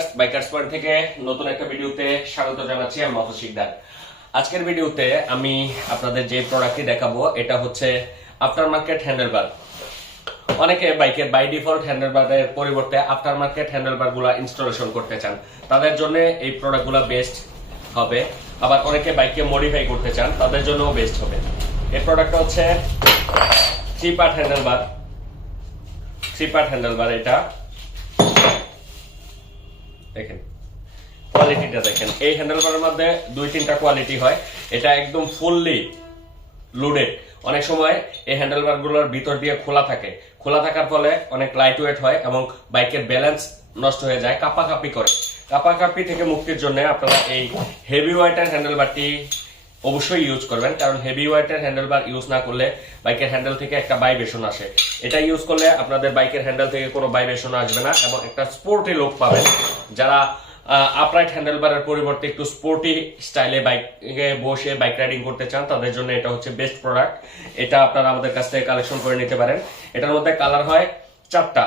Viewers, bikers point থেকে নতুন একটা ভিডিওতে স্বাগত জানাচ্ছি। আমি মহসিন শিকদার। আজকের ভিডিওতে আমি আপনাদের যে প্রোডাক্টটি দেখাবো এটা হচ্ছে আফটার মার্কেট হ্যান্ডেলবার। অনেকে বাইকের বাই ডিফল্ট হ্যান্ডেলবারের পরিবর্তে আফটার মার্কেট হ্যান্ডেলবার গুলা ইনস্টলেশন করতে চান, তাদের জন্য এই প্রোডাক্টগুলো বেস্ট হবে। আবার অনেকে বাইককে মডিফাই করতে চান, তাদের জন্যও বেস্ট হবে। এই প্রোডাক্টটা হচ্ছে 3 পার্ট হ্যান্ডেলবার। এটা দেখেন, কোয়ালিটিটা দেখেন। এই হ্যান্ডেলবারের মধ্যে 2-3টা কোয়ালিটি হয়। এটা একদম ফুললি লোডেড। অনেক সময় এই হ্যান্ডেলবারগুলোর ভিতর দিয়ে খোলা থাকার ফলে অনেক লাইট ওয়েট হয় এবং বাইকের ব্যালেন্স নষ্ট হয়ে যায়, কাঁপাকাঁপি করে। কাঁপাকাঁপি থেকে মুক্তির জন্য আপনারা এই হেভি ওয়েটের হ্যান্ডেলবারটি অবশ্যই ইউজ করবেন, কারণ হেভি ওয়েটের হ্যান্ডেলবার ইউজ না করলে বাইকের হ্যান্ডেল থেকে একটা ভাইব্রেশন আসে। এটা ইউজ করলে আপনাদের বাইকের হ্যান্ডেল থেকে কোনো ভাইব্রেশন আসবে না এবং একটা স্পোর্টি লুক পাবেন। যারা আপরাইট হ্যান্ডেলবারের পরিবর্তে একটু স্পোর্টি স্টাইলে বাইকে বসে বাইক রাইডিং করতে চান, তাদের জন্য এটা হচ্ছে বেস্ট প্রোডাক্ট। এটা আপনারা আমাদের কাছ থেকে কালেকশন করে নিতে পারেন। এটার মধ্যে কালার হয় 4টা।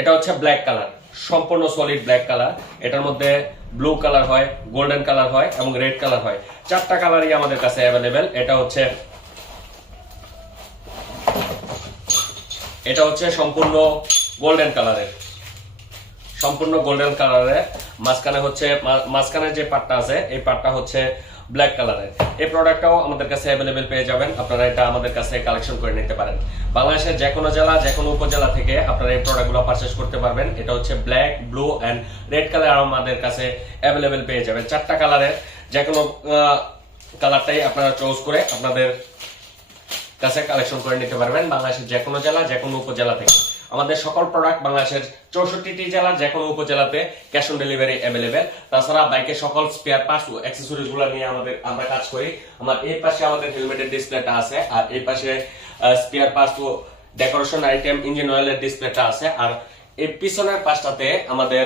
এটা হচ্ছে ব্ল্যাক কালার, সম্পূর্ণ সলিড ব্ল্যাক কালার। এটার মধ্যে ব্লু কালার হয়, গোল্ডেন কালার হয় এবং রেড কালার হয়। 4টা কালারই আমাদের কাছে অ্যাভেলেবেল। এটা হচ্ছে সম্পূর্ণ গোল্ডেন কালারের, মাঝখানে যে পার্টটা আছে এই পার্টটা হচ্ছে ব্ল্যাক কালারের। এই প্রোডাক্টটাও আমাদের কাছে অ্যাভেলেবেল পেয়ে যাবেন। আপনারা এটা আমাদের কাছে কালেকশন করে নিতে পারেন। বাংলাদেশের যে কোনো জেলা, যে কোনো উপজেলা থেকে আপনারা এই প্রোডাক্টগুলো পারচেজ করতে পারবেন। এটা হচ্ছে black, blue and red colour আমাদের কাছে অ্যাভেলেবেল পেয়ে যাবেন। 4টা কালারের যে কোনো কালারটাই আপনারা চুজ করে আপনাদের কাছে কালেকশন করে নিতে পারবেন। বাংলাদেশের যে কোনো জেলা, যে কোনো উপজেলা থেকে আমাদের সকল প্রোডাক্ট বাংলাদেশের 64টি জেলার যে কোনো উপজেলাতে ক্যাশ অন ডেলিভারি অ্যাভেলেবেল। তাছাড়া বাইকের সকল স্পেয়ার পার্টস ও অ্যাক্সেসরিজ গুলো নিয়ে আমরা কাজ করি। এই পাশে আমাদের হেলমেটের ডিসপ্লেটা আছে, আর এই পাশে স্পেয়ার পার্টস ও ডেকোরেশন আইটেম, ইঞ্জিন অয়েলের ডিসপ্লেটা আছে, আর এই পিছনের পাশটাতে আমাদের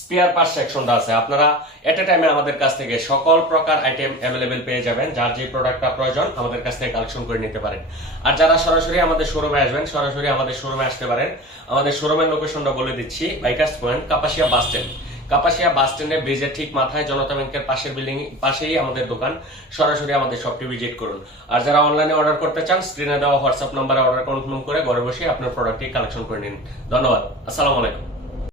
স্পেয়ার পার্টস সেকশনটা আছে। আপনারা এট এ টাইমে আমাদের কাছ থেকে সকল প্রকার আইটেম অ্যাভেলেবেল পেয়ে যাবেন। যার যে প্রোডাক্টটা প্রয়োজন আমাদের কাছ থেকে কালেকশন করে নিতে পারেন। আর যারা সরাসরি আমাদের শোরুমে আসবেন, সরাসরি আমাদের শোরুমে আসতে পারেন। আমাদের শোরুমের লোকেশনটা বলে দিচ্ছি, বাইকার্স পয়েন্ট, কাপাসিয়া বাস স্ট্যান্ডে ব্রিজের ঠিক মাথায় জনতা ব্যাংকের পাশেই আমাদের দোকান। সরাসরি আমাদের শপটি ভিজিট করুন। আর যারা অনলাইনে অর্ডার করতে চান, স্ক্রিনে দেওয়া হোয়াটসঅ্যাপ নাম্বারে অর্ডার কনফার্ম করে ঘরে বসে আপনার প্রোডাক্টটি কালেকশন করে নিন। ধন্যবাদ। আসসালামু আলাইকুম।